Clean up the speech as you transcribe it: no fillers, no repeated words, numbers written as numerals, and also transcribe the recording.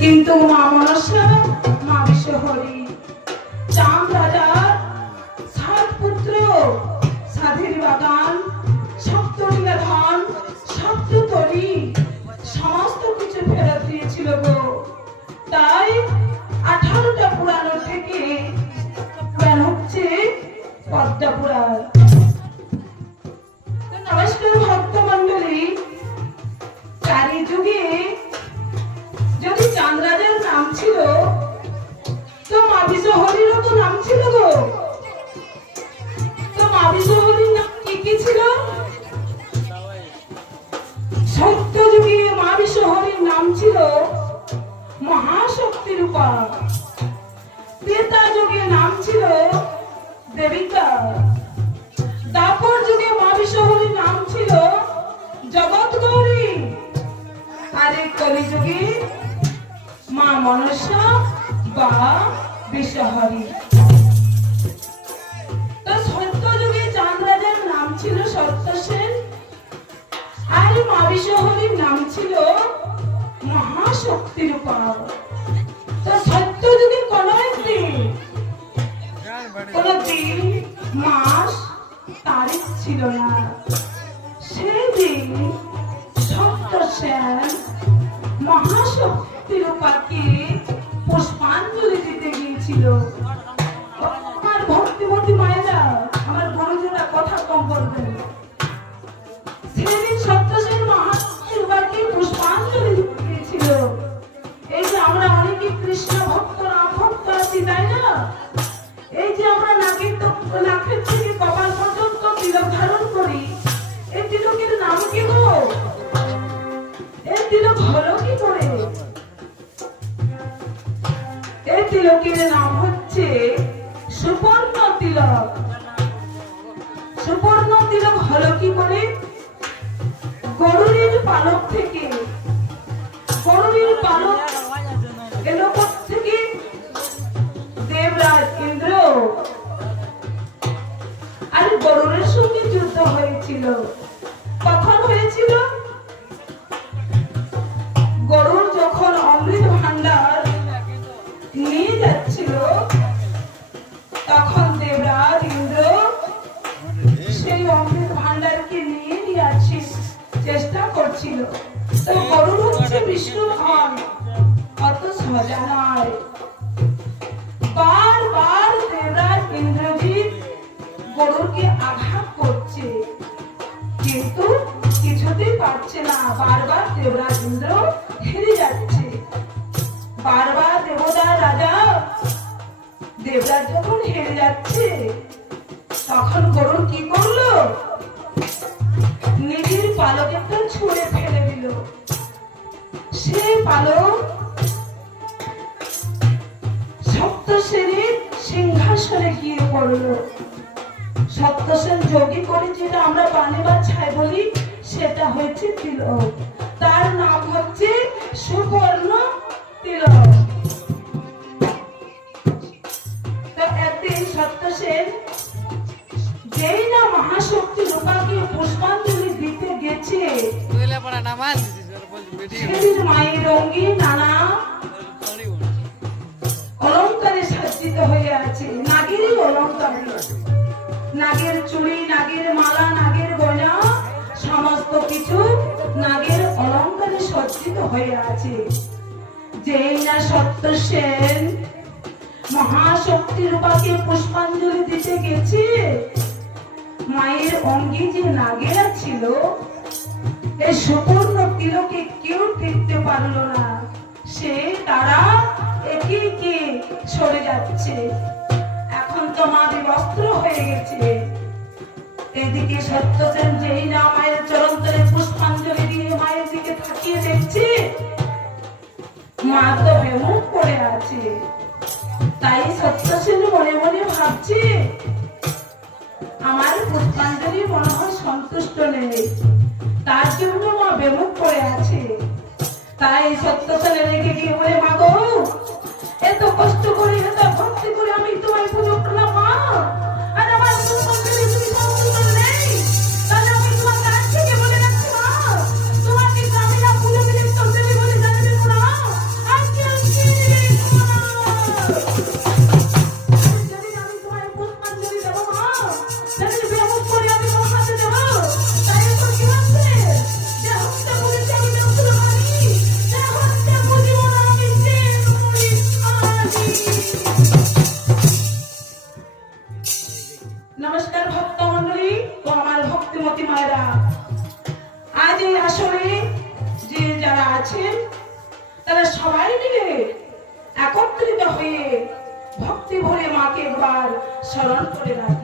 কিন্তু মা মনসা মা বিশ্বহরি চাঁদ রাজার 7 পুত্র, সাধের বাগান, সপ্তটিলা ধান, সপ্ততরী সমস্ত কিছু ফেরত দিয়েছিল গো। তাই 18টা পুরানো থেকে পুরাণ হচ্ছে পদ্মা পুরাণ। নমস্কার ভক্ত মন্ডলী, কালী যুগে যদি চাঁদ রাজার নাম ছিল তো মা বিশ্বহরিরও তো নাম ছিল গো। তো মা বিশ্বহরির নাম কি কি ছিল? সত্য যুগে মা বিশ্বহরির নাম ছিল মহাশক্তি রূপা। ত্রেতা যুগে নাম ছিল দেবিকা। দাপর যুগে মা বিশ্বহরির নাম ছিল জগৎ গৌরী। আর এই কলি যুগে মা মনসা বা বিশ্বহরি। তো সত্য যুগে চাঁদ রাজার নাম ছিল সত্যসেন, আর মা বিশ্বহরির নাম ছিল মহাশক্তি রূপা। তো সত্য যুগে কোনো দিন মাস তারিখ ছিল না। সেদিন সত্যসেন মহাশক্তি রূপাকে পুষ্পাঞ্জলি দিতে গিয়েছিল। আমার ভক্তিমতী মায়েরা, আমার গুরুজনরা কথা কম করবেন। সেদিন সত্যসেন মহাশক্তি রূপাকে পুষ্পাঞ্জলি দিতে গিয়েছিল। এই যে আমরা অনেকে কৃষ্ণ ভক্ত, রাম ভক্ত আছি, তাই না? এই যে আমরা নাকের থেকে কপাল পর্যন্ত তিলক ধারণ করি, এই তিলকের নাম কি গো? এই তিলক হলো কি করে? এই তিলকের নাম হচ্ছে সুবর্ণ তিলক। সুবর্ণ তিলক হলো কি করে? গরুরের পালক থেকে, গরুরের পালক এলো থেকে দেবরাজ ইন্দ্র আর গরুরের সঙ্গে যুদ্ধ হয়েছিল। কখন হয়েছিল? গরুর যখন অমৃত ভান্ডার নিয়ে যাচ্ছিল, তখন দেবরাজ ইন্দ্র সেই অমৃত ভান্ডারকে নিয়ে আসছে চেষ্টা করছিল। তো গরুর হচ্ছে বিষ্ণু খান, অত সোজা নয়। বারবার দেবরাজ ইন্দ্রজিৎ গরুরকে আঘাত করছে, কিন্তু কিছুতেই পারছে না। বারবার দেবরাজ ইন্দ্র হেরে যাচ্ছে। বারবার দেবতার রাজা দেবরাজ যখন হেরে যাচ্ছে, তখন গরুর কি করলো? নিজের পালক একটা ছুঁড়ে ফেলে দিল। সেই পালক সপ্তসেনের সিংহাসনে গিয়ে পড়লো। সপ্তসেন যোগী করে যেটা আমরা পানে বা ছাই বলি, সেটা হচ্ছে তিলক। তার নাম হচ্ছে সুবর্ণ তিলক। তো একদিন সত্যসেন যেই না মহাশক্তি রূপাকে পুষ্পাঞ্জলি দিতে গেছে, সেদিন মায়ের রঙিন নানা অলঙ্কারে সজ্জিত হয়ে আছে। নাগেরই অলঙ্কার, নাগের চুড়ি, নাগের মালা, নাগের গয়না, সমস্ত কিছু নাগের অলঙ্কারে সজ্জিত হয়ে আছে। যেই না সত্যসেন মহাশক্তি রূপাকে পুষ্পাঞ্জলি দিতে গেছে, মায়ের অঙ্গে যে নাগেরা ছিল, এই সুবর্ণ তিলকে কেউ টিকতে পারলো না। সে তারা একে একে সরে যাচ্ছে। এখন তো মা বিবস্ত্র হয়ে গেছে। এদিকে সত্যসেন যেই না মায়ের চরণ তলে পুষ্পাঞ্জলি দিয়ে মায়ের দিকে তাকিয়ে দেখছে, মা তো বেমুখ পড়ে আছে। তাই সত্যসেন মনে মনে ভাবছে, আমার পুষ্পাঞ্জলি মনে হয় সন্তুষ্ট নেই, তার জন্য মা বেমুখ পড়ে আছে। তাই সত্যসেন রেখে গিয়ে বলে, মা গো, এত কষ্ট করে, এত ভক্তি করে আমি তোমায় পুজো করলাম মা, আর আমার পুষ্পাঞ্জলি তুমি সন্তুষ্ট নেই, তাহলে আমি তোমার কাছ থেকে বলে রাখছি মা, তোমাকে আমি না পুজো দিলে চলতে বলে জানবে না, আজকে মিলে একত্রিত হয়ে ভক্তি ভরে মাকে একবার স্মরণ করে রাখ।